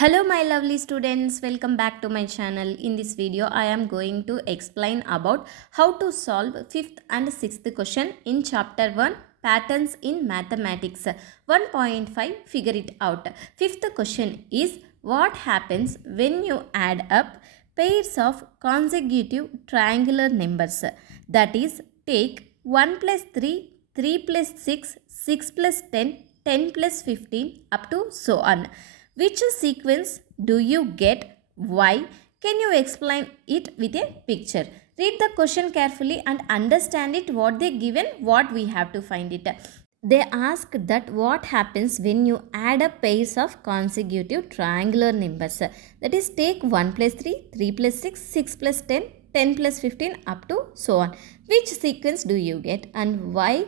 Hello my lovely students, welcome back to my channel. In this video I am going to explain about how to solve 5th and 6th question in chapter 1 patterns in mathematics 1.5 figure it out. 5th question is what happens when you add up pairs of consecutive triangular numbers, that is take 1 plus 3, 3 plus 6, 6 plus 10, 10 plus 15 up to so on. Which sequence do you get? Why? Can you explain it with a picture? Read the question carefully and understand it what they given, what we have to find it. They ask that what happens when you add up pairs of consecutive triangular numbers. That is take 1 plus 3, 3 plus 6, 6 plus 10, 10 plus 15 up to so on. Which sequence do you get and why?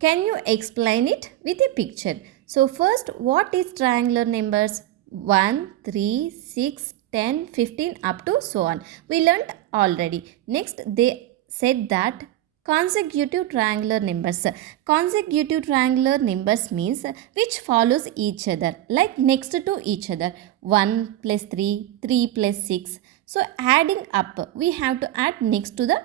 Can you explain it with a picture? So first, what is triangular numbers? 1, 3, 6, 10, 15 up to so on. We learnt already. Next, they said that consecutive triangular numbers. Consecutive triangular numbers means which follows each other, like next to each other. 1 plus 3, 3 plus 6. So adding up, we have to add next to the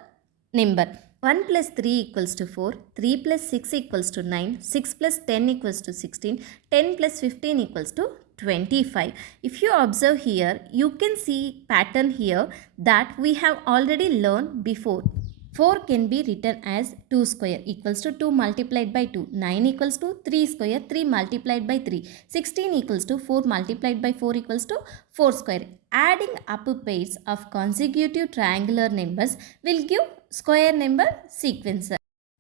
number. 1 plus 3 equals to 4, 3 plus 6 equals to 9, 6 plus 10 equals to 16, 10 plus 15 equals to 25. If you observe here, you can see pattern here that we have already learned before. 4 can be written as 2 square equals to 2 multiplied by 2. 9 equals to 3 square, 3 multiplied by 3. 16 equals to 4 multiplied by 4 equals to 4 square. Adding up pairs of consecutive triangular numbers will give square number sequence.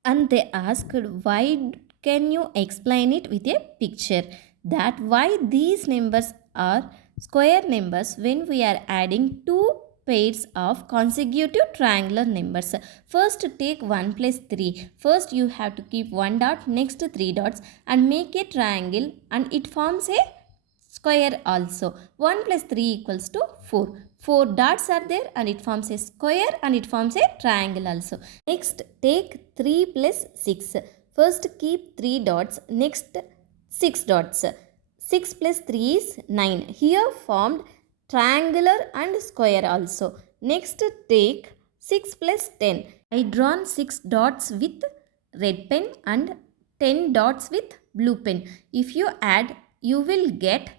And they asked why can you explain it with a picture, that why these numbers are square numbers when we are adding two pairs of consecutive triangular numbers. First take 1 plus 3. First you have to keep 1 dot, next 3 dots and make a triangle and it forms a square also. 1 plus 3 equals to 4. 4 dots are there and it forms a square and it forms a triangle also. Next take 3 plus 6. First keep 3 dots, next 6 dots. 6 plus 3 is 9. Here formed triangular and square also. Next take 6 plus 10. I drawn 6 dots with red pen and 10 dots with blue pen. If you add, you will get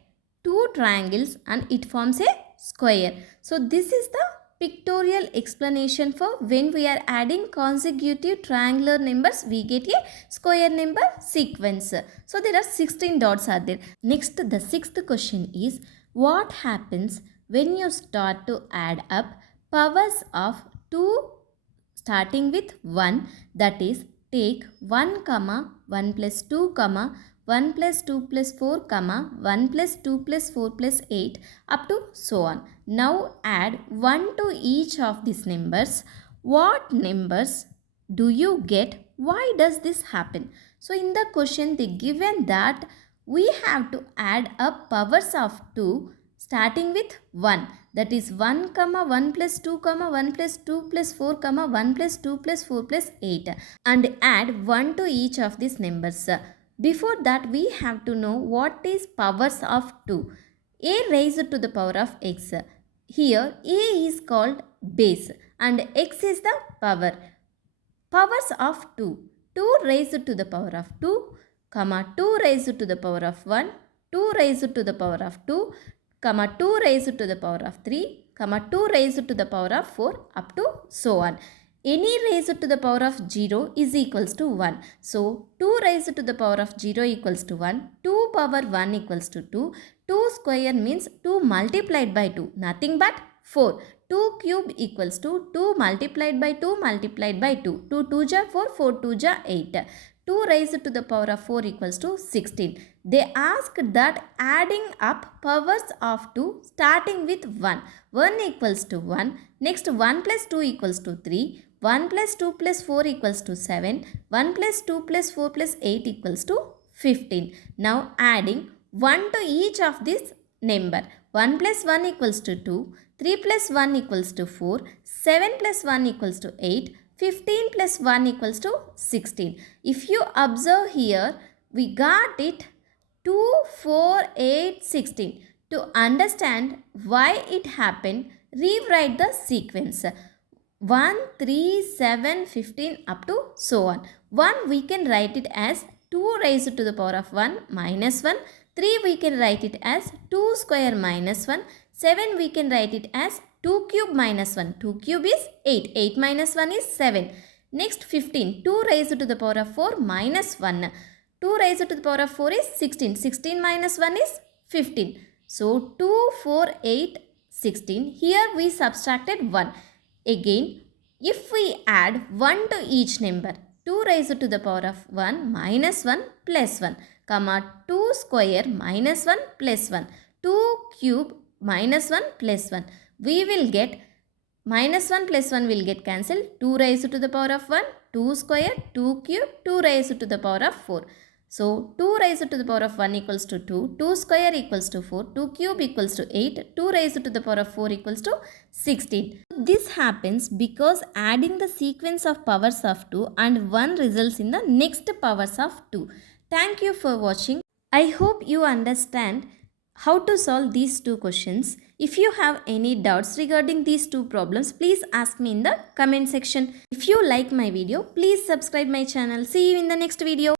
two triangles and it forms a square. So this is the pictorial explanation for when we are adding consecutive triangular numbers, we get a square number sequence. So there are 16 dots are there. Next, the sixth question is what happens when you start to add up powers of 2 starting with 1, that is take 1 comma 1 plus 2 comma 1 plus 2 plus 4 comma 1 plus 2 plus 4 plus 8 up to so on. Now add 1 to each of these numbers. What numbers do you get? Why does this happen? So in the question they given that we have to add up powers of 2 starting with 1, that is 1 comma 1 plus 2 comma 1 plus 2 plus 4 comma 1 plus 2 plus 4 plus 8 and add 1 to each of these numbers. Before that we have to know what is powers of 2. A raised to the power of x. Here a is called base and x is the power. Powers of 2. 2 raised to the power of 2, comma 2 raised to the power of 1, 2 raised to the power of 2, comma 2 raised to the power of 3, comma 2 raised to the power of 4 up to so on. Any raised to the power of 0 is equals to 1. So 2 raised to the power of 0 equals to 1, 2 power 1 equals to 2, 2 square means 2 multiplied by 2, nothing but 4. 2 cube equals to 2 multiplied by 2 multiplied by 2. 2 2 ja 4, 4 2 ja 8. 2 raised to the power of 4 equals to 16. They asked that adding up powers of 2 starting with 1. 1 equals to 1. Next 1 plus 2 equals to 3. 1 plus 2 plus 4 equals to 7. 1 plus 2 plus 4 plus 8 equals to 15. Now adding 1 to each of this number. 1 plus 1 equals to 2. 3 plus 1 equals to 4. 7 plus 1 equals to 8. 15 plus 1 equals to 16. If you observe here, we got it 2, 4, 8, 16. To understand why it happened, rewrite the sequence. 1, 3, 7, 15 up to so on. 1 we can write it as 2 raised to the power of 1 minus 1. 3 we can write it as 2 square minus 1. 7 we can write it as 2 cube minus 1. 2 cube is 8. 8 minus 1 is 7. Next 15. 2 raised to the power of 4 minus 1. 2 raised to the power of 4 is 16. 16 minus 1 is 15. So 2, 4, 8, 16. Here we subtracted 1. Again, if we add 1 to each number, 2 raised to the power of 1 minus 1 plus 1, comma 2 square minus 1 plus 1, 2 cube minus 1 plus 1, we will get minus 1 plus 1 will get cancelled. 2 raised to the power of 1, 2 square, 2 cube, 2 raised to the power of 4. So 2 raised to the power of 1 equals to 2, 2 square equals to 4, 2 cube equals to 8, 2 raised to the power of 4 equals to 16. This happens because adding the sequence of powers of 2 and 1 results in the next powers of 2. Thank you for watching. I hope you understand how to solve these two questions. If you have any doubts regarding these two problems, please ask me in the comment section. If you like my video, please subscribe my channel. See you in the next video.